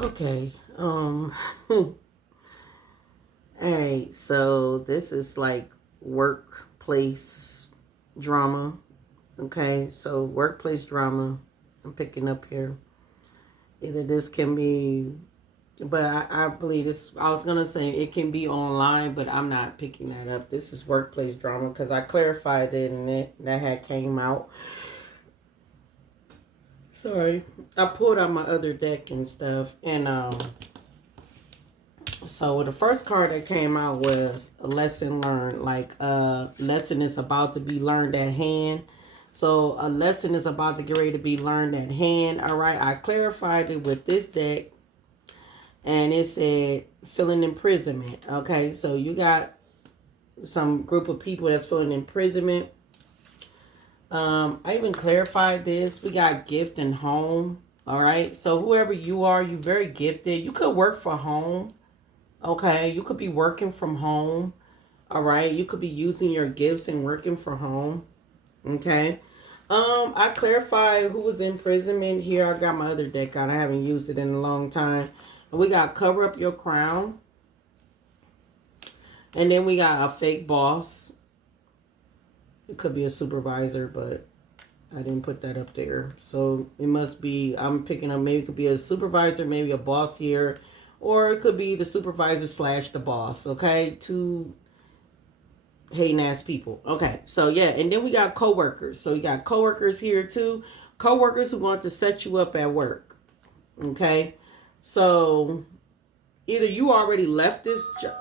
Okay. All right. So this is like workplace drama. Okay. So workplace drama. I'm picking up here. Either this can be, but I believe this. I was gonna say it can be online, but I'm not picking that up. This is workplace drama because I clarified it and that had came out. Sorry, I pulled out my other deck and stuff, and so the first card that came out was a lesson learned. Like lesson is about to be learned at hand. So a lesson is about to get ready to be learned at hand. All right, I clarified it with this deck, and it said feeling imprisonment. Okay, so you got some group of people that's feeling imprisonment. I even clarified this. We got gift and home. All right, so whoever you are, you're very gifted. You could work for home. Okay, you could be working from home. All right, you could be using your gifts and working from home. Okay. I clarified who was in imprisonment here. I got my other deck out. I haven't used it in a long time. We got cover up your crown. And then we got a fake boss. It could be a supervisor, but I didn't put that up there. So it must be, I'm picking up, maybe it could be a supervisor, maybe a boss here. Or it could be the supervisor slash the boss, okay? Two hating ass people. Okay, so yeah, and then we got coworkers. So we got coworkers here too. Coworkers who want to set you up at work. Okay, so either you already left this job.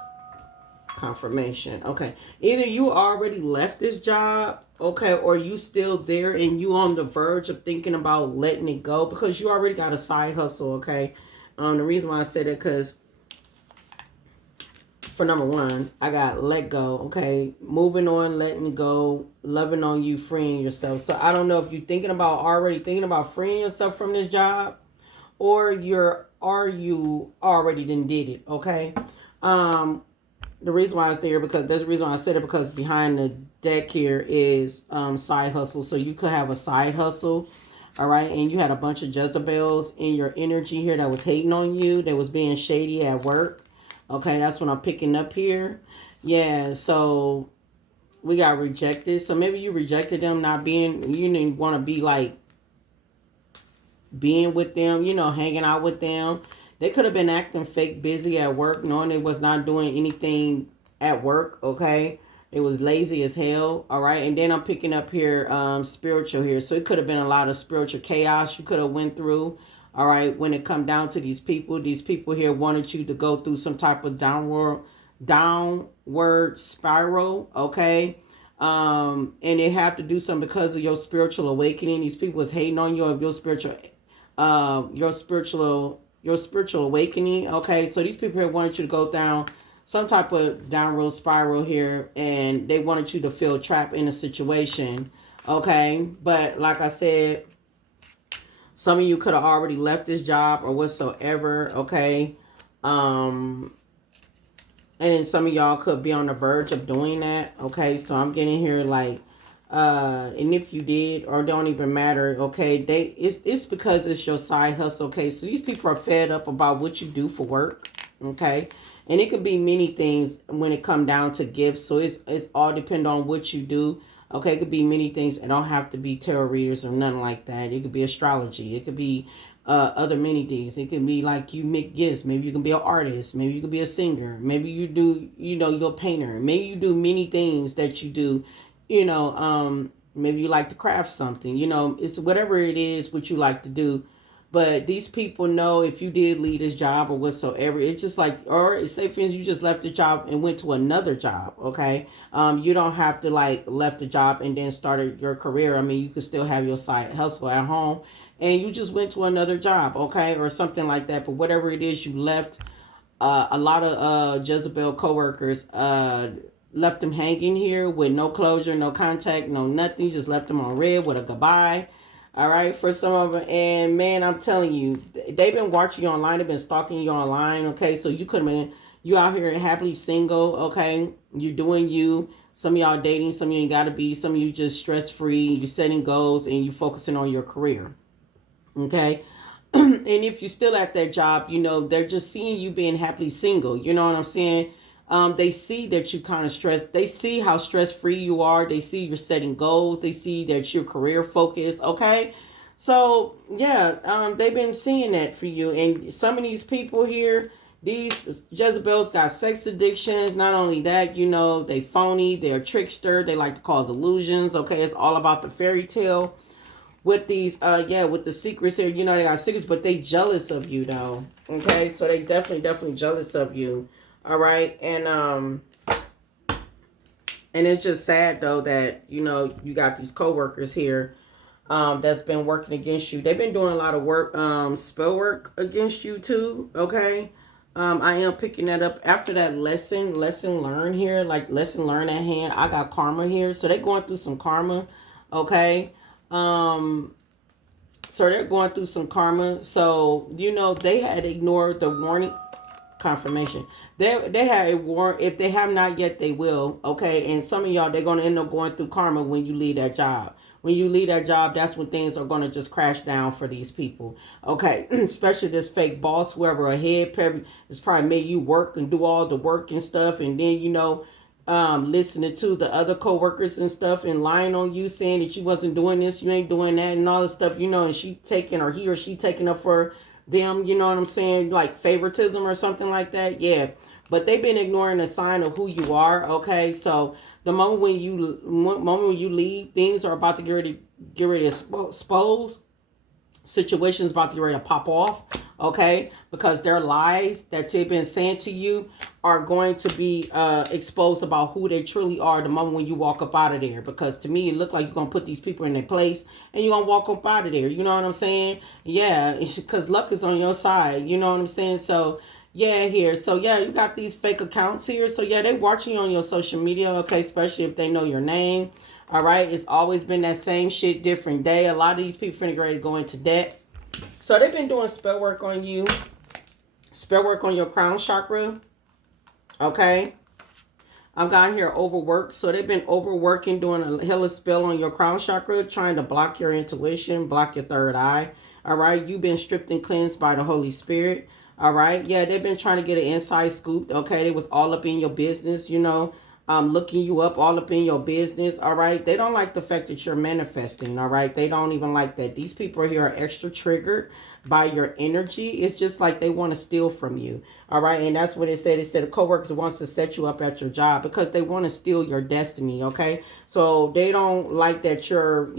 Confirmation. Okay, either you already left this job, okay, or you still there and you on the verge of thinking about letting it go because you already got a side hustle. Okay, the reason why I said it because for number one, I got let go. Okay, moving on, letting go, loving on you, freeing yourself. So I don't know if you're thinking about freeing yourself from this job, or you already done did it. Okay, the reason why it's there because there's the reason why I said it because behind the deck here is side hustle. So you could have a side hustle. All right, and you had a bunch of Jezebels in your energy here that was hating on you, that was being shady at work. Okay, that's what I'm picking up here. Yeah, so we got rejected. So maybe you rejected them not being, you didn't want to be like being with them, hanging out with them. They could have been acting fake busy at work, knowing they was not doing anything at work, okay? It was lazy as hell, all right? And then I'm picking up here spiritual here. So it could have been a lot of spiritual chaos you could have went through, all right? When it come down to these people here wanted you to go through some type of downward spiral, okay? And they have to do something because of your spiritual awakening. These people was hating on you of your spiritual awakening. Okay, so these people here wanted you to go down some type of downward spiral here, and they wanted you to feel trapped in a situation. Okay, but like I said, some of you could have already left this job or whatsoever. Okay, and then some of y'all could be on the verge of doing that. Okay, so I'm getting here like and if you did or don't even matter, okay, it's because it's your side hustle. Okay, so these people are fed up about what you do for work. Okay, and it could be many things when it come down to gifts. So it's all depend on what you do. Okay, it could be many things. It don't have to be tarot readers or nothing like that. It could be astrology. It could be other many things. It could be like you make gifts. Maybe you can be an artist. Maybe you can be a singer. Maybe you do, you're a painter. Maybe you do many things that you do. Maybe you like to craft something. It's whatever it is what you like to do. But these people know if you did leave this job or whatsoever, it's just like, or say for instance, you just left the job and went to another job, okay? You don't have to like left the job and then started your career. I mean, you could still have your side hustle at home and you just went to another job, okay? Or something like that. But whatever it is you left, a lot of Jezebel coworkers left them hanging here with no closure, no contact, no nothing. You just left them on red with a goodbye. All right, for some of them. And man, I'm telling you, they've been watching you online. They've been stalking you online. Okay, so you could have been, you out here happily single. Okay, you're doing you. Some of y'all dating, some of you ain't got to be. Some of you just stress free. You're setting goals and you're focusing on your career. Okay. And if you're still at that job, you know, they're just seeing you being happily single. You know what I'm saying? They see that you kind of stressed. They see how stress free you are. They see you're setting goals. They see that you're career focused. Okay. So yeah, they've been seeing that for you. And some of these people here, these Jezebels got sex addictions. Not only that, you know, they phony. They're a trickster. They like to cause illusions. Okay. It's all about the fairy tale with these with the secrets here. You know, they got secrets, but they jealous of you though. Okay, so they definitely jealous of you. All right. And it's just sad though that, you know, you got these coworkers here that's been working against you. They've been doing a lot of work, spell work against you too. Okay. I am picking that up after that lesson learned here, like lesson learned at hand. I got karma here, so they're going through some karma. Okay. um so they're going through some karma. So, you know, they had ignored the warning. Confirmation. They had a warn. If they have not yet, they will. Okay. And some of y'all, they're gonna end up going through karma when you leave that job. When you leave that job, that's when things are gonna just crash down for these people. Okay. Especially this fake boss, whoever ahead is probably made you work and do all the work and stuff, and then, you know, listening to the other coworkers and stuff and lying on you, saying that you wasn't doing this, you ain't doing that, and all this stuff, you know, and she taking, or he or she taking up for them, you know what I'm saying, like favoritism or something like that. Yeah, but they've been ignoring the sign of who you are. Okay, so the moment when you leave, things are about to get ready to expose. Situations about to get ready to pop off. Okay, because their lies that they've been saying to you are going to be exposed about who they truly are the moment when you walk up out of there. Because to me, it looked like you're gonna put these people in their place and you're gonna walk up out of there. You know what I'm saying? Yeah, because luck is on your side. You know what I'm saying? So yeah, here. So yeah, you got these fake accounts here. So yeah, they watching you on your social media. Okay, especially if they know your name. All right, it's always been that same shit, different day. A lot of these people finna get ready to go into debt. So they've been doing spell work on you, spell work on your crown chakra. Okay, I've got here overworked. So they've been overworking, doing a hella spell on your crown chakra, trying to block your intuition, block your third eye. All right, you've been stripped and cleansed by the Holy Spirit. All right, yeah, they've been trying to get an inside scoop. Okay, they was all up in your business, you know, looking you up, all up in your business. All right, they don't like the fact that you're manifesting. All right, they don't even like that. These people here are extra triggered by your energy. It's just like they want to steal from you. All right, and that's what it said. It said a coworker wants to set you up at your job because they want to steal your destiny. Okay, so they don't like that you're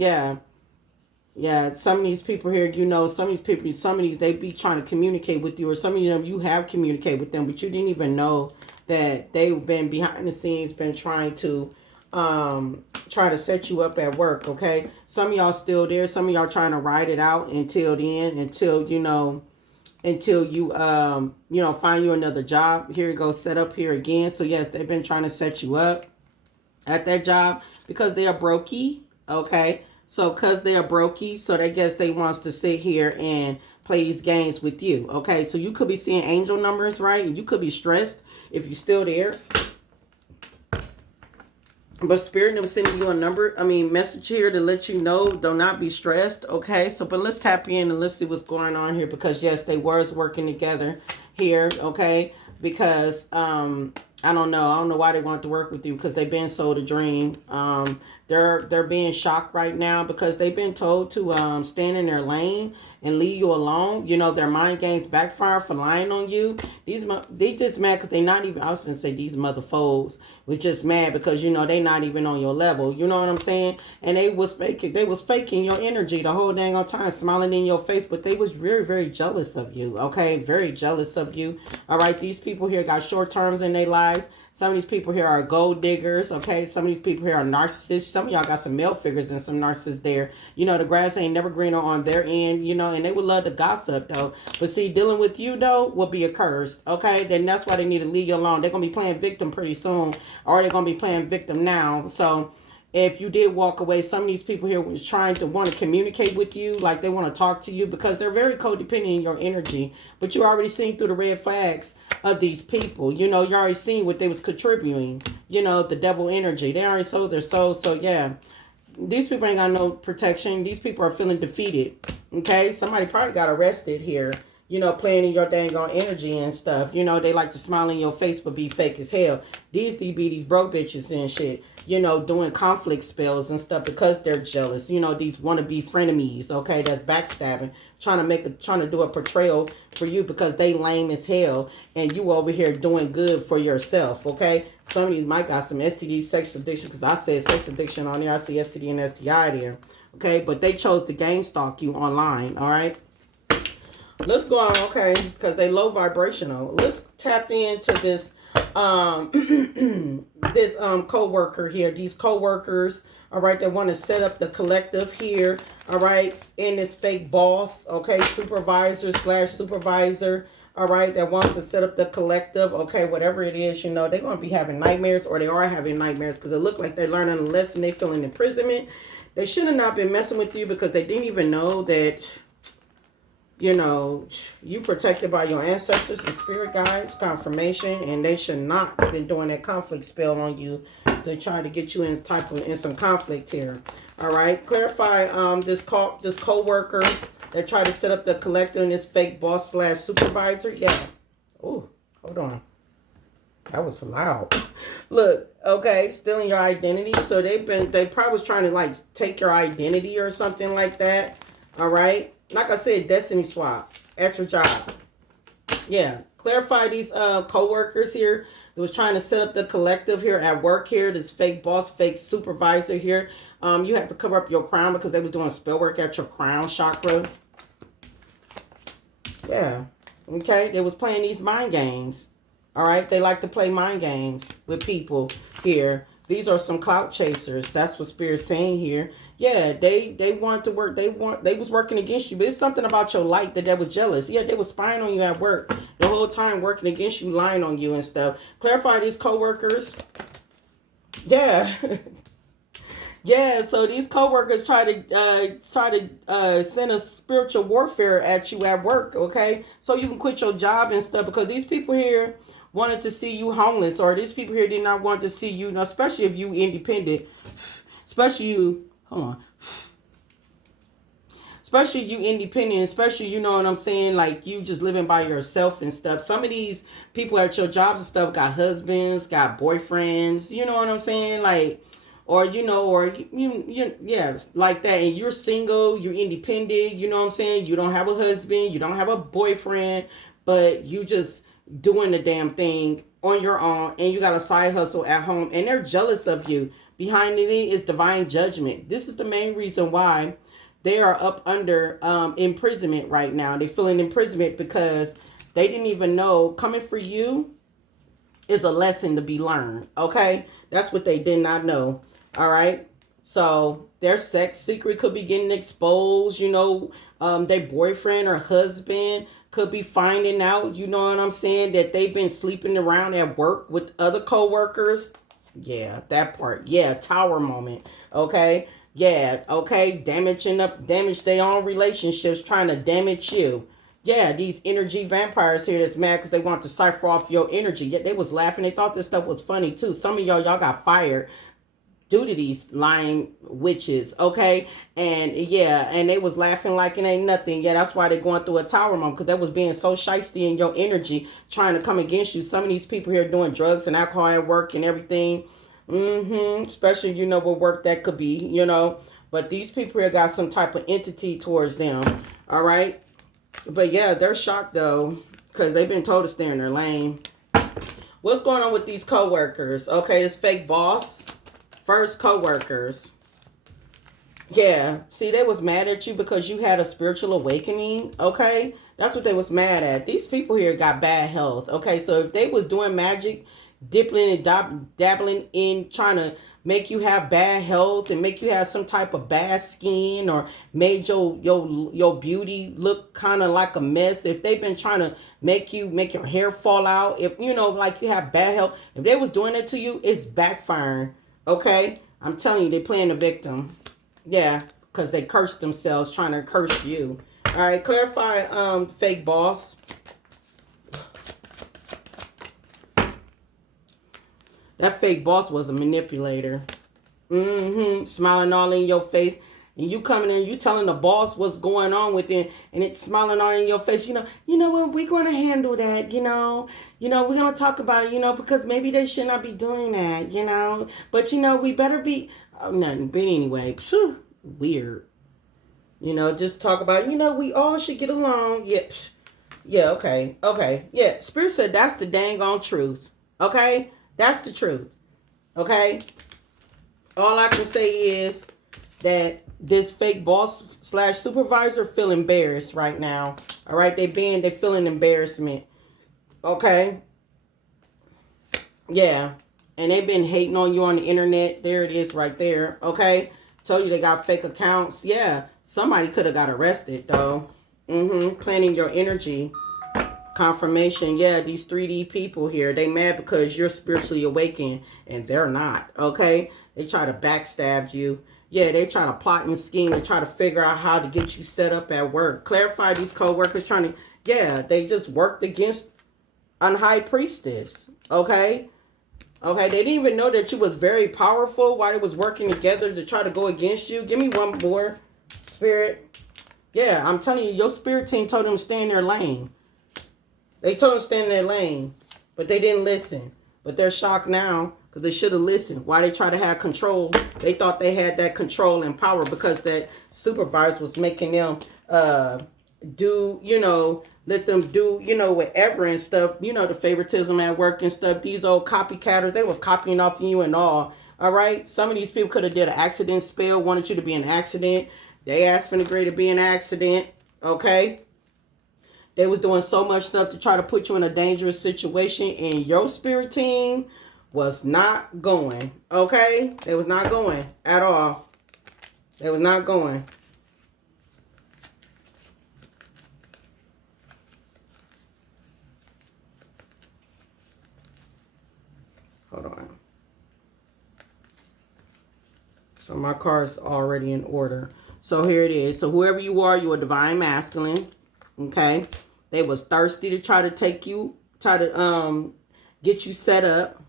yeah, some of these people here, you know, some of these, they be trying to communicate with you, or some of them, you have communicated with them, but you didn't even know that they've been behind the scenes, been trying to set you up at work. Okay, some of y'all still there, some of y'all trying to ride it out until then, until you know, until you find you another job. Here you go, set up here again. So yes, they've been trying to set you up at that job because they are brokey. Okay, so because they are brokey, so they guess they wants to sit here and play these games with you. Okay, so you could be seeing angel numbers, right? And you could be stressed if you're still there. But Spirit was sending you a message here to let you know, do not be stressed. Okay, so but let's tap in and let's see what's going on here, because yes, they was working together here. Okay, because I don't know why they want to work with you, because they've been sold a dream. They're being shocked right now because they've been told to stand in their lane and leave you alone. You know, their mind games backfire for lying on you. They just mad because they not even, I was going to say these mother foes was just mad because, you know, they not even on your level. You know what I'm saying? And they was faking your energy the whole dang on time, smiling in your face, but they was very, very jealous of you. Okay, very jealous of you. All right, these people here got short terms in their lives. Some of these people here are gold diggers, okay? Some of these people here are narcissists. Some of y'all got some male figures and some narcissists there. You know, the grass ain't never greener on their end, you know, and they would love to gossip, though. But see, dealing with you, though, will be a curse, okay? Then that's why they need to leave you alone. They're going to be playing victim pretty soon, or they're going to be playing victim now. So if you did walk away, some of these people here was trying to want to communicate with you, like they want to talk to you, because they're very codependent in your energy. But you already seen through the red flags of these people. You know, you already seen what they was contributing, you know, the devil energy. They already sold their soul. So yeah, these people ain't got no protection. These people are feeling defeated. Okay, somebody probably got arrested here. You know, playing in your dang on energy and stuff. You know, they like to smile in your face but be fake as hell. These be these broke bitches and shit. You know, doing conflict spells and stuff because they're jealous. You know, these wannabe frenemies. Okay, that's backstabbing, trying to do a portrayal for you because they lame as hell and you over here doing good for yourself. Okay, some of these might got some STD, sex addiction, because I said sex addiction on there. I see STD and STI there. Okay, but they chose to gang stalk you online. All right. Let's go on, okay, because they low vibrational. Let's tap into this this co-worker here. These co-workers, all right, they want to set up the collective here, all right, in this fake boss, okay, supervisor slash supervisor, all right, that wants to set up the collective, okay, whatever it is, you know, they're going to be having nightmares, or they are having nightmares because it looked like they're learning a lesson. They feel in imprisonment. They should have not been messing with you because they didn't even know that, you know, you protected by your ancestors and spirit guides, confirmation, and they should not have been doing that conflict spell on you to try to get you in some conflict here. All right, clarify this co-worker that tried to set up the collector and this fake boss slash supervisor. Yeah. Oh, hold on. That was loud. Look, okay, stealing your identity. So they probably was trying to like take your identity or something like that. All right. Like I said, destiny swap at your job. Yeah. Clarify these co-workers here that was trying to set up the collective here at work here. This fake boss, fake supervisor here. You have to cover up your crown because they was doing spell work at your crown chakra. Yeah. Okay. They was playing these mind games. All right. They like to play mind games with people here. These are some clout chasers. That's what Spirit's saying here. Yeah, they want to work. They was working against you. But it's something about your light that was jealous. Yeah, they was spying on you at work the whole time, working against you, lying on you and stuff. Clarify these co-workers. Yeah. Yeah, so these co-workers try to send a spiritual warfare at you at work, okay? So you can quit your job and stuff because these people here wanted to see you homeless, or these people here did not want to see you, especially if you independent, especially you, hold on, especially you independent, especially, you know what I'm saying, like you just living by yourself and stuff. Some of these people at your jobs and stuff got husbands, got boyfriends, you know what I'm saying, like, or, you know, or you yeah, like that, and you're single, you're independent, you know what I'm saying, you don't have a husband, you don't have a boyfriend, but you just doing the damn thing on your own, and you got a side hustle at home, and they're jealous of you. Behind it is divine judgment. This is the main reason why they are up under imprisonment right now. They feel in imprisonment because they didn't even know coming for you is a lesson to be learned. Okay, that's what they did not know. All right, so their sex secret could be getting exposed. You know, their boyfriend or husband could be finding out, you know what I'm saying, that they've been sleeping around at work with other co-workers. Yeah, that part. Yeah, tower moment. Okay. Yeah, okay. Damage their own relationships, trying to damage you. Yeah, these energy vampires here that's mad because they want to cipher off your energy. Yet they was laughing. They thought this stuff was funny too. Some of y'all got fired due to these lying witches, okay? And yeah, and they was laughing like it ain't nothing. Yeah, that's why they're going through a tower moment, because they was being so shiesty in your energy, trying to come against you. Some of these people here doing drugs and alcohol at work and everything. Especially, you know, what work that could be, you know. But these people here got some type of entity towards them, all right? But yeah, they're shocked though, because they've been told to stay in their lane. What's going on with these co-workers? Okay, this fake boss. First, co-workers. Yeah, see, they was mad at you because you had a spiritual awakening, okay? That's what they was mad at. These people here got bad health, okay? So if they was doing magic, dipping and dabbling in trying to make you have bad health and make you have some type of bad skin, or made your beauty look kind of like a mess, if they've been trying to make your hair fall out, if you know, like you have bad health, if they was doing it to you, it's backfiring. Okay, I'm telling you, they playing the victim. Yeah, because they cursed themselves trying to curse you. All right, clarify fake boss. That fake boss was a manipulator. Smiling all in your face. And you coming in, you telling the boss what's going on with it, and it's smiling all in your face. You know what? We're going to handle that. We're going to talk about it. Because maybe they should not be doing that. But we better be nothing. But anyway, weird. Just talk about. We all should get along. Yeah, yeah. Okay. Yeah. Spirit said that's the dang on truth. Okay, that's the truth. Okay. All I can say is that this fake boss / supervisor feel embarrassed right now. All right, they feeling embarrassment. Okay. Yeah. And they've been hating on you on the internet. There it is right there. Okay. Told you they got fake accounts. Yeah. Somebody could have got arrested though. Planning your energy. Confirmation. Yeah, these 3D people here, they mad because you're spiritually awakened and they're not. Okay. They try to backstab you. Yeah, they try to plot and scheme. They try to figure out how to get you set up at work. Clarify these co-workers trying to, yeah, they just worked against a high priestess. Okay. Okay, they didn't even know that you was very powerful while they was working together to try to go against you. Give me one more, Spirit. Yeah, I'm telling you, your spirit team told them to stay in their lane. They told them to stay in their lane, but they didn't listen. But they're shocked now because they should have listened. Why they try to have control? They thought they had that control and power because that supervisor was making them let them do, whatever and stuff, the favoritism at work and stuff. These old copycatters, they was copying off you and all. All right. Some of these people could have did an accident spell, wanted you to be an accident. They asked for the grade to be an accident. Okay. They was doing so much stuff to try to put you in a dangerous situation, and your spirit team was not going. Okay. They was not going at all. They was not going. Hold on. So my card's already in order. So here it is. So whoever you are, you're a divine masculine. Okay. They was thirsty to try to get you set up.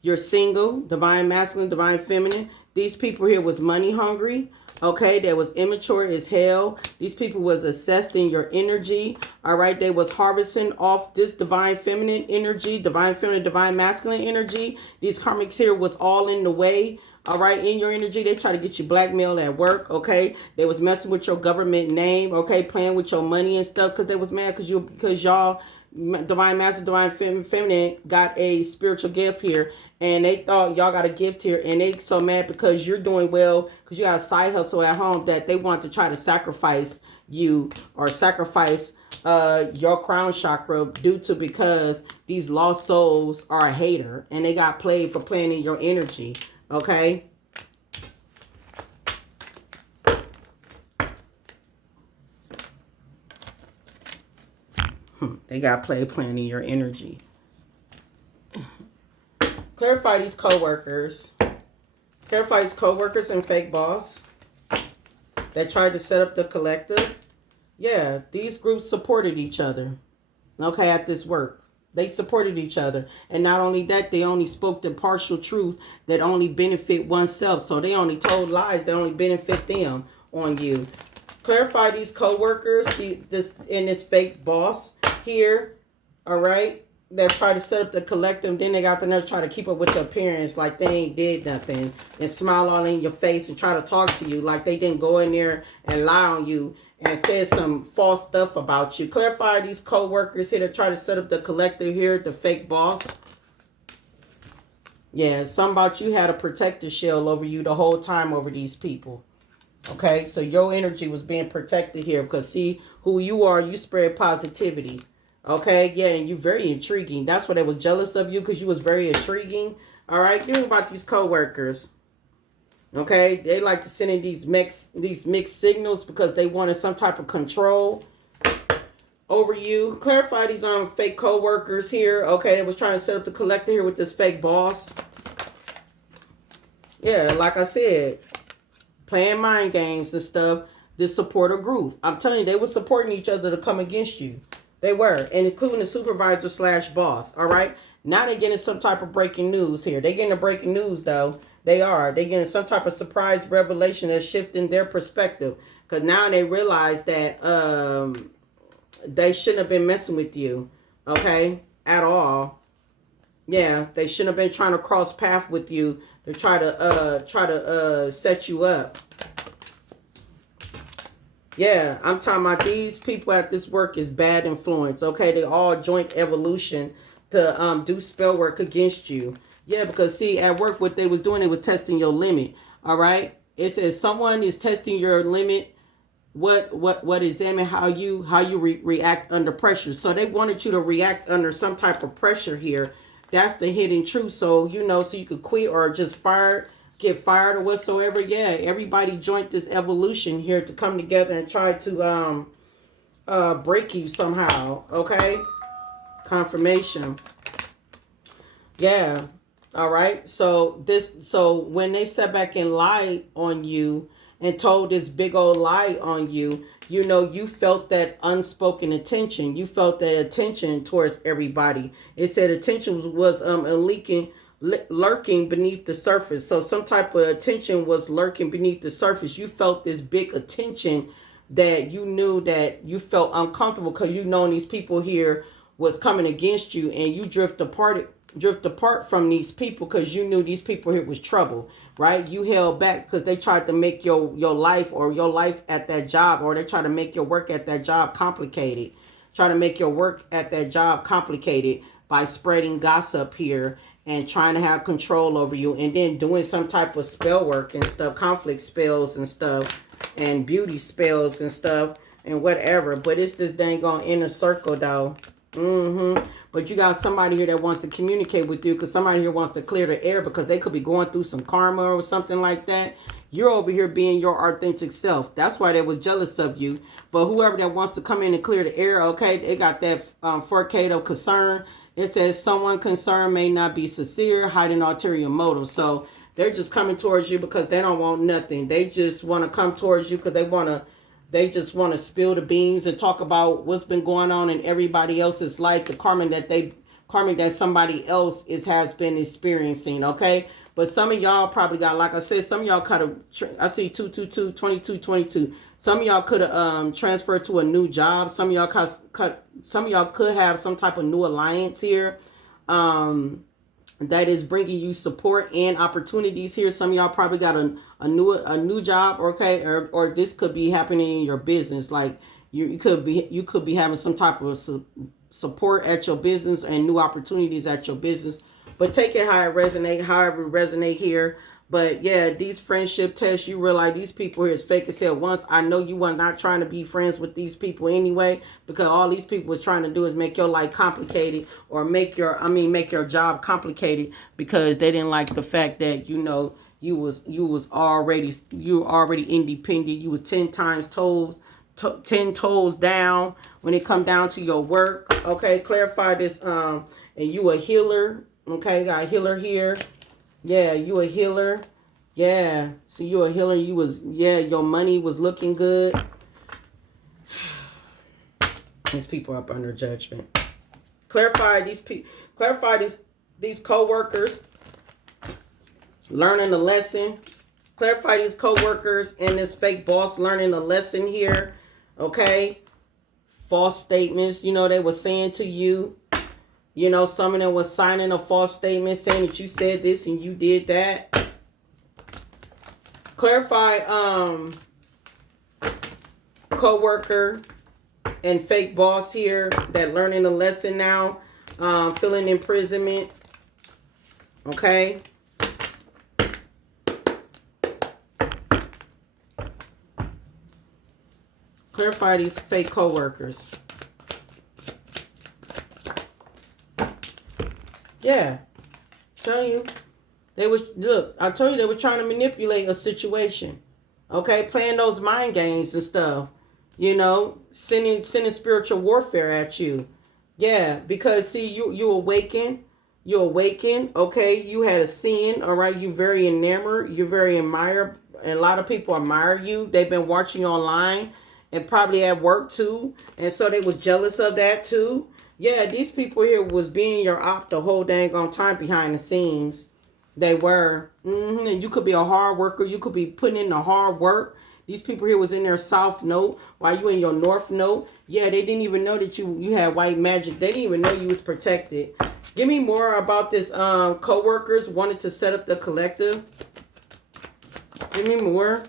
You're single, divine masculine, divine feminine. These people here was money hungry. Okay, they was immature as hell. These people was assessing your energy. All right, they was harvesting off this divine feminine energy, divine feminine, divine masculine energy. These karmics here was all in the way. All right, in your energy, they try to get you blackmailed at work. Okay, they was messing with your government name. Okay, playing with your money and stuff because they was mad because y'all divine masculine, divine feminine got a spiritual gift here, and they thought y'all got a gift here, and they so mad because you're doing well because you got a side hustle at home that they want to try to sacrifice you or sacrifice your crown chakra because these lost souls are a hater and they got played for playing in your energy. Okay. They got playing in your energy. Clarify these co-workers. Clarify these co-workers and fake boss that tried to set up the collective. Yeah, these groups supported each other. Okay, at this work. They supported each other. And not only that, they only spoke the partial truth that only benefit oneself. So they only told lies that only benefit them on you. Clarify these co-workers, this fake boss here, all right, that try to set up the collective. Then they got the nerve to try to keep up with the appearance like they ain't did nothing and smile all in your face and try to talk to you like they didn't go in there and lie on you and said some false stuff about you. Clarify these co-workers here that try to set up the collective here, the fake boss. Yeah, something about you had a protector shell over you the whole time over these people. Okay, so your energy was being protected here because see who you are, you spread positivity. Okay, yeah, and you're very intriguing. That's why they was jealous of you because you was very intriguing. All right, give me about these co-workers. Okay, they like to send in these mixed signals because they wanted some type of control over you. Clarify these fake co-workers here. Okay, they was trying to set up the collector here with this fake boss. Yeah, like I said, playing mind games and stuff. This supporter group. I'm telling you, they were supporting each other to come against you. They were, and including the supervisor / boss. All right. Now they're getting some type of breaking news here. They're getting the breaking news though They are. They getting some type of surprise revelation that's shifting their perspective. Because now they realize that they shouldn't have been messing with you, okay, at all. Yeah, they shouldn't have been trying to cross path with you to try to set you up. Yeah, I'm talking about these people at this work is bad influence. Okay, they all joint evolution to do spell work against you. Yeah, because see, at work, what they was doing, they was testing your limit. All right, it says someone is testing your limit. What examine how you react under pressure. So they wanted you to react under some type of pressure here. That's the hidden truth. So you know, so you could quit or just get fired or whatsoever. Yeah, everybody joined this evolution here to come together and try to break you somehow. Okay, confirmation. Yeah. All right. So when they sat back and lied on you and told this big old lie on you, you know, you felt that unspoken attention. You felt that attention towards everybody. It said attention was lurking beneath the surface. So some type of attention was lurking beneath the surface. You felt this big attention that you knew that you felt uncomfortable because you know these people here was coming against you, and you drift apart from these people because you knew these people here was trouble, right? You held back because they tried to make your life or your life at that job, or they try to make your work at that job complicated. Try to make your work at that job complicated by spreading gossip here and trying to have control over you, and then doing some type of spell work and stuff, conflict spells and stuff, and beauty spells and stuff and whatever. But it's this dang on inner circle though. But you got somebody here that wants to communicate with you, because somebody here wants to clear the air because they could be going through some karma or something like that. You're over here being your authentic self. That's why they was jealous of you. But whoever that wants to come in and clear the air, okay, they got that 4K of concern. It says someone concerned may not be sincere, hiding ulterior motives. So they're just coming towards you because they don't want nothing. They just want to come towards you because they just want to spill the beans and talk about what's been going on in everybody else's life, the karma that somebody else has been experiencing, okay? But some of y'all probably got, like I said, some of y'all could have, I see 222, 22. Some of y'all could have transferred to a new job. Some of y'all could have some type of new alliance here. That is bringing you support and opportunities here. Some of y'all probably got a new job, okay, or this could be happening in your business. Like you could be having some type of support at your business and new opportunities at your business. But take it how it resonate, however it resonate here. But yeah, these friendship tests, you realize these people here is fake as hell. Once I know you were not trying to be friends with these people anyway, because all these people was trying to do is make your life complicated, or make your job complicated, because they didn't like the fact that, you know, you were already independent. You was 10 toes down when it come down to your work. Okay, clarify this. And you a healer. Okay, got a healer here. Yeah, you a healer. Yeah, so you a healer. Your money was looking good. These people are up under judgment. Clarify these co-workers learning the lesson. Clarify these co-workers and this fake boss learning the lesson here. Okay, false statements, you know, they were saying to you. You know, some of them was signing a false statement saying that you said this and you did that. Clarify co-worker and fake boss here that learning a lesson now, feeling imprisonment. Okay. Clarify these fake co-workers. Yeah, tell you, I told you they were trying to manipulate a situation. Okay, playing those mind games and stuff. You know, sending spiritual warfare at you. Yeah, because see, you awaken. Okay, you had a sin. All right, you very enamored. You're very admired, and a lot of people admire you. They've been watching you online and probably at work too, and so they was jealous of that too. Yeah, these people here was being your op the whole dang on time behind the scenes. They were. And you could be a hard worker. You could be putting in the hard work. These people here was in their south node while you in your north node. Yeah, they didn't even know that you had white magic. They didn't even know you was protected. Give me more about this co-workers wanted to set up the collective. Give me more.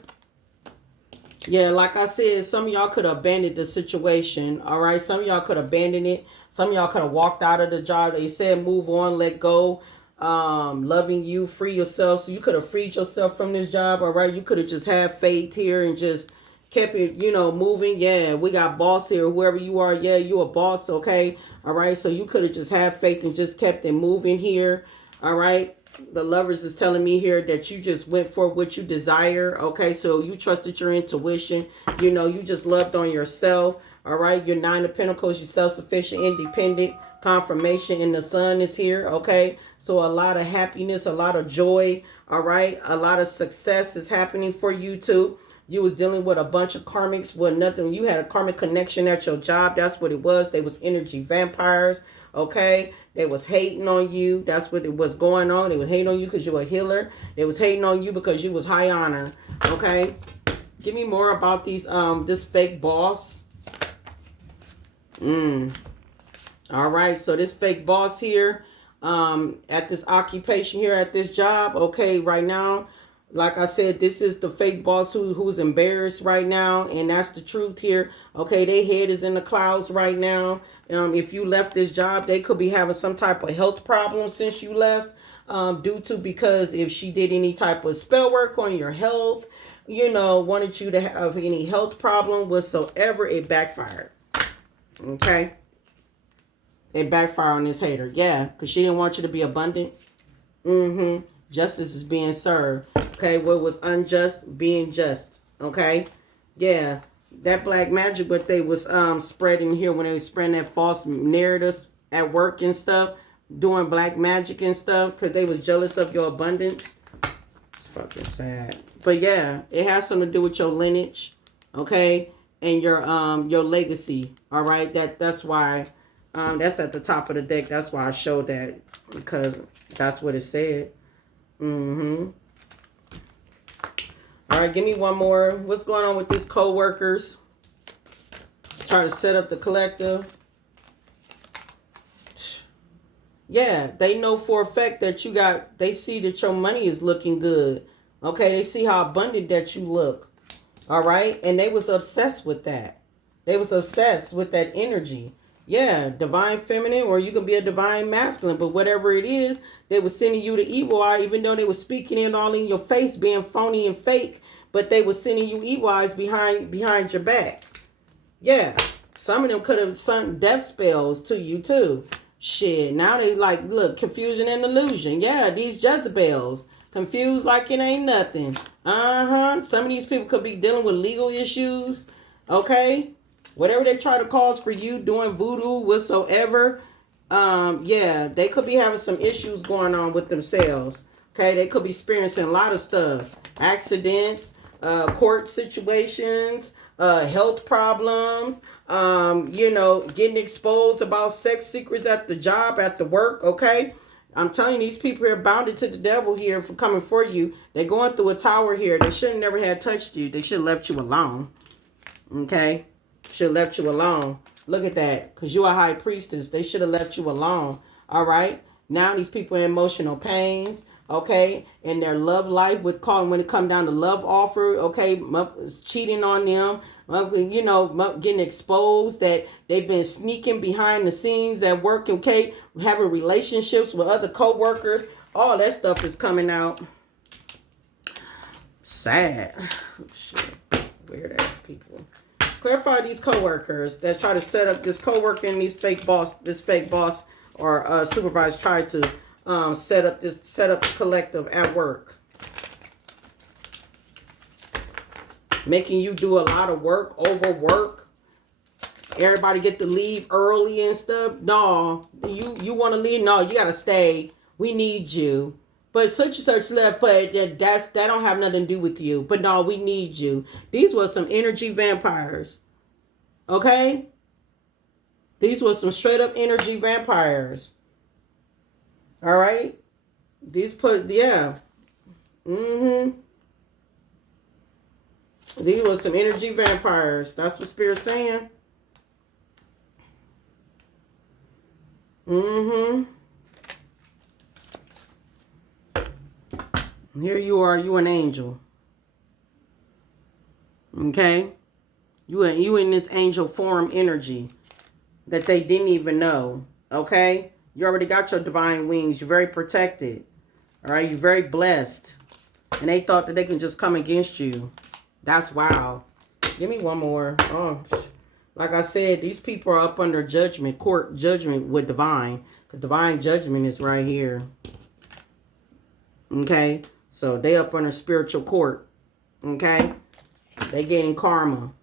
Yeah, like I said, some of y'all could have abandoned the situation. All right. Some of y'all could have abandoned it. Some of y'all could have walked out of the job. They said move on, let go. Loving you, free yourself. So you could have freed yourself from this job. All right. You could have just had faith here and just kept it, you know, moving. Yeah, we got boss here. Whoever you are, yeah, you a boss. Okay. All right. So you could have just had faith and just kept it moving here. All right. The lovers is telling me here that you just went for what you desire. Okay, so you trusted your intuition. You know, you just loved on yourself. All right, your 9 of Pentacles, you're self-sufficient, independent, confirmation, and the sun is here. Okay, so a lot of happiness, a lot of joy. All right, a lot of success is happening for you too. You was dealing with a bunch of karmics with nothing. You had a karmic connection at your job. That's what it was. They was energy vampires. Okay, they was hating on you. That's what it was going on. They was hating on you because you were a healer. They was hating on you because you was high honor. Okay, give me more about these this fake boss. All right, so this fake boss here at this occupation here at this job. Okay, right now, like I said, this is the fake boss who's embarrassed right now, and that's the truth here. Okay, their head is in the clouds right now. If you left this job, they could be having some type of health problem since you left, because if she did any type of spell work on your health, you know, wanted you to have any health problem whatsoever, it backfired. Okay, it backfired on this hater. Yeah, because she didn't want you to be abundant. Justice is being served. Okay, what was unjust being just. Okay, yeah, that black magic what they was spreading here when they was spreading that false narratives at work and stuff, doing black magic and stuff because they was jealous of your abundance. It's fucking sad. But yeah, it has something to do with your lineage, okay, and your legacy. All right, that's why that's at the top of the deck. That's why I showed that, because that's what it said. All right, give me one more. What's going on with these co-workers? Trying to set up the collective. Yeah, they know for a fact that they see that your money is looking good. Okay, they see how abundant that you look. All right, and they was obsessed with that. They was obsessed with that energy. Yeah, divine feminine, or you can be a divine masculine, but whatever it is, they were sending you the evil eye, even though they were speaking it all in your face, being phony and fake, but they were sending you evil eyes behind your back. Yeah, some of them could have sent death spells to you too. Shit, now they like, look, confusion and illusion. Yeah, these Jezebels, confused like it ain't nothing. Some of these people could be dealing with legal issues. Okay, whatever they try to cause for you, doing voodoo whatsoever. Yeah, they could be having some issues going on with themselves. Okay, they could be experiencing a lot of stuff, accidents, court situations, health problems, you know, getting exposed about sex secrets at the job, at the work. Okay, I'm telling you, these people here bounded to the devil here for coming for you. They're going through a tower here. They should have never had touched you. They should have left you alone. Okay, should have left you alone. Look at that, because you're a high priestess. They should have left you alone. All right, now these people are in emotional pains. Okay, and their love life would call when it come down to love offer. Okay, cheating on them. You know, getting exposed that they've been sneaking behind the scenes at work. Okay, having relationships with other co-workers. All that stuff is coming out. Sad. Oh, shit. Weird ass people. Clarify these co-workers that try to set up this co-worker and this fake boss or supervisor tried to set up the collective at work, making you do a lot of work, overwork. Everybody get to leave early and stuff. No, you want to leave? No, you gotta stay. We need you. But such and such left, but that don't have nothing to do with you. But no, we need you. These were some energy vampires. Okay? These were some straight up energy vampires. All right? These put, yeah. Mm-hmm. These were some energy vampires. That's what Spirit's saying. Mm-hmm. Here you are, you an angel. Okay? You in this angel form energy that they didn't even know. Okay? You already got your divine wings. You're very protected. All right? You're very blessed. And they thought that they can just come against you. That's wow. Give me one more. Oh, like I said, these people are up under judgment, court judgment with divine. Because divine judgment is right here. Okay? So they up under spiritual court. Okay? They getting karma.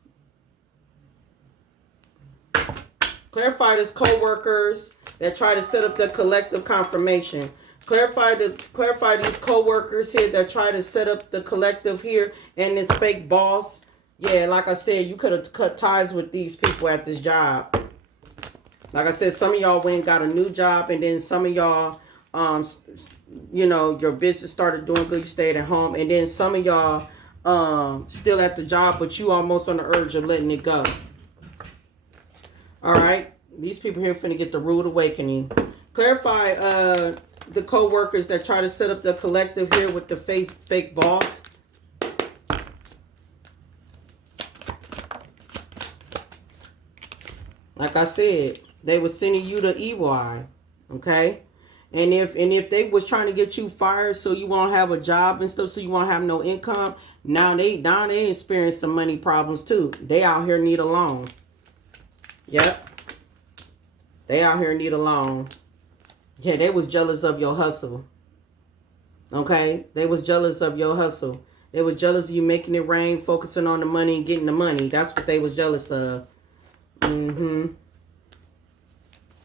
Clarify this co-workers that try to set up the collective confirmation. Clarify these co-workers here that try to set up the collective here and this fake boss. Yeah, like I said, you could have cut ties with these people at this job. Like I said, some of y'all went and got a new job, and then some of y'all, you know, your business started doing good, you stayed at home, and then some of y'all still at the job, but you almost on the urge of letting it go. All right, these people here finna get the rude awakening. Clarify the co-workers that try to set up the collective here with the fake boss. Like I said, they were sending you the evil eye, okay? And if they was trying to get you fired so you won't have a job and stuff, so you won't have no income, now they experience some money problems too. They out here need a loan. Yep. They out here need a loan. Yeah, they was jealous of your hustle. Okay? They was jealous of your hustle. They was jealous of you making it rain, focusing on the money and getting the money. That's what they was jealous of. Mm-hmm.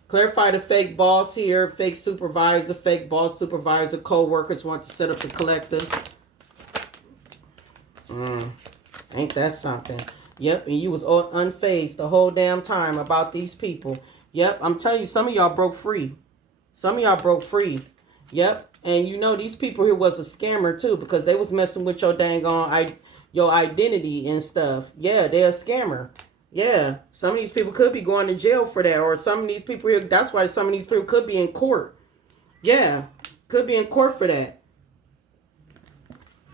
Clarify the fake boss here, fake supervisor, fake boss, supervisor, co-workers want to set up the collective. Ain't that something? Yep, and you was unfazed the whole damn time about these people. Yep, I'm telling you, some of y'all broke free. Some of y'all broke free. Yep, and you know these people here was a scammer too, because they was messing with your dang on your identity and stuff. Yeah, they're a scammer. Yeah, some of these people could be going to jail for that, or some of these people here, that's why some of these people could be in court. Yeah, could be in court for that.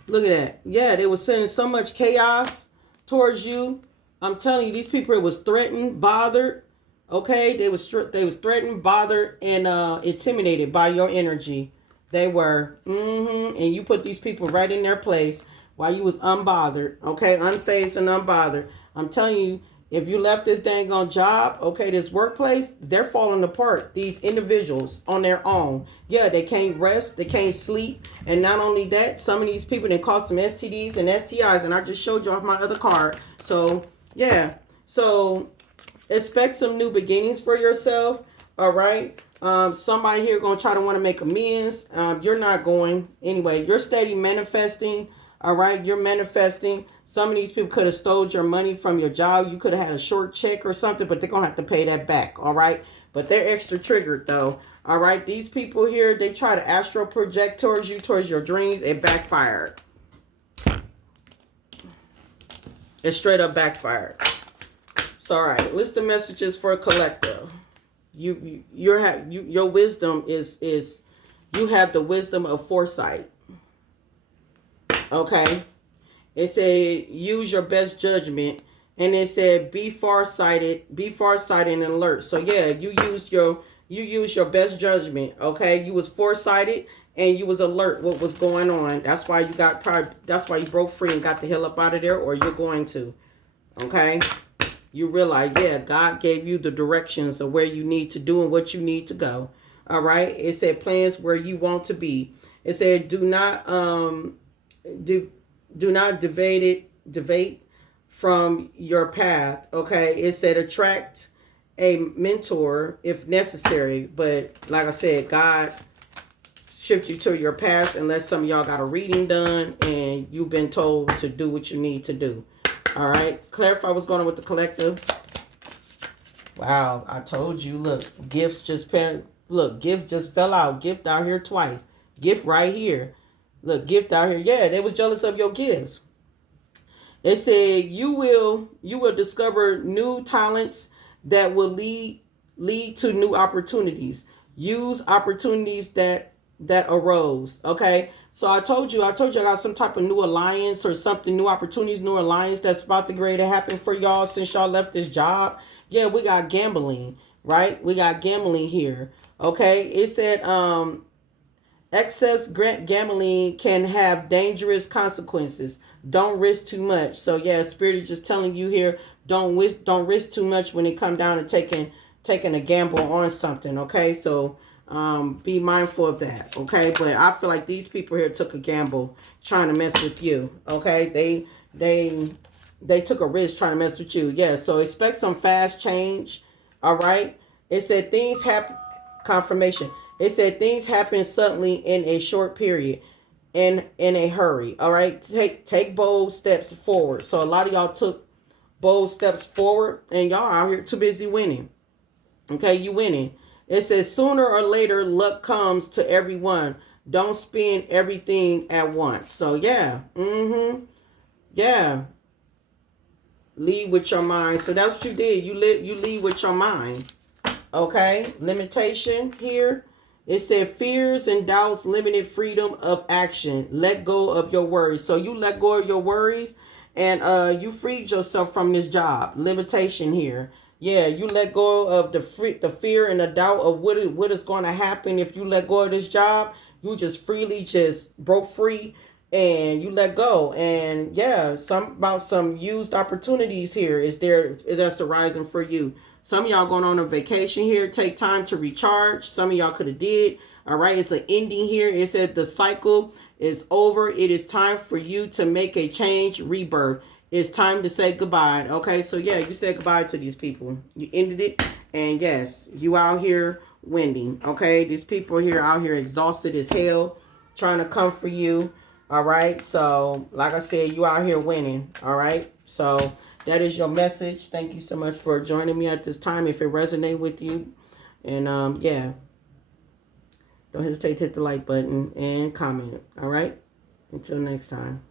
Look at that. Yeah, they were sending so much chaos towards you. I'm telling you, these people here was threatened, bothered. Okay, they was threatened, bothered, and intimidated by your energy. They were, and you put these people right in their place while you was unbothered. Okay, unfazed and unbothered. I'm telling you, if you left this dang on job, okay, this workplace, they're falling apart. These individuals on their own. Yeah, they can't rest. They can't sleep. And not only that, some of these people, they cause some STDs and STIs. And I just showed you off my other card. So, yeah. So, expect some new beginnings for yourself. All right. Somebody here going to try to want to make amends. You're not going. Anyway, you're steady manifesting. All right, you're manifesting. Some of these people could have stole your money from your job. You could have had a short check or something, but they're going to have to pay that back. All right, but they're extra triggered though. All right, these people here, they try to astral project towards you, towards your dreams. It backfired. It straight up backfired. So, all right, list of messages for a collective. Your wisdom is you have the wisdom of foresight. Okay, it said use your best judgment, and it said be farsighted and alert. So yeah, you use your best judgment. Okay, you was foresighted and you was alert what was going on. That's why you broke free and got the hell up out of there, or you're going to. Okay, you realize, yeah, God gave you the directions of where you need to do and what you need to go. All right, it said plans where you want to be. It said do not deviate from your path. Okay, it said attract a mentor if necessary, but like I said, God shift you to your path unless some of y'all got a reading done and you've been told to do what you need to do. All right, clarify what's going on with the collective. Wow, I told you. Look, gift just fell out. Gift out here twice. Gift right here. Look, gift out here. Yeah, they was jealous of your gifts. It said you will discover new talents that will lead to new opportunities. Use opportunities that arose. Okay. So I told you I got some type of new alliance or something, new opportunities, new alliance that's about to get ready to happen for y'all since y'all left this job. Yeah, we got gambling, right? We got gambling here. Okay. It said excess gambling can have dangerous consequences. Don't risk too much. So yeah, Spirit is just telling you here, don't risk too much when it come down to taking a gamble on something. Okay, so be mindful of that. Okay, but I feel like these people here took a gamble trying to mess with you. Okay, they took a risk trying to mess with you. Yeah, so expect some fast change. All right, it said things happen. Confirmation. It said things happen suddenly in a short period, in a hurry. All right, take bold steps forward. So a lot of y'all took bold steps forward, and y'all out here too busy winning. Okay, you winning. It says sooner or later luck comes to everyone. Don't spend everything at once. So yeah, yeah. Lead with your mind. So that's what you did. You lead with your mind. Okay, limitation here. It said fears and doubts limited freedom of action. Let go of your worries. So you let go of your worries, and you freed yourself from this job. Limitation here. Yeah, you let go of the fear and the doubt of what is going to happen if you let go of this job. You just freely just broke free and you let go. And yeah, some used opportunities here is there that's arising for you. Some of y'all going on a vacation here. Take time to recharge. Some of y'all could have did. All right, it's an ending here. It said the cycle is over. It is time for you to make a change, rebirth. It's time to say goodbye. Okay, so yeah, you said goodbye to these people. You ended it, and yes, you out here winning. Okay, these people here out here exhausted as hell, trying to come for you. All right, so like I said, you out here winning. All right, so that is your message. Thank you so much for joining me at this time. If it resonates with you, and yeah, don't hesitate to hit the like button and comment. All right, until next time.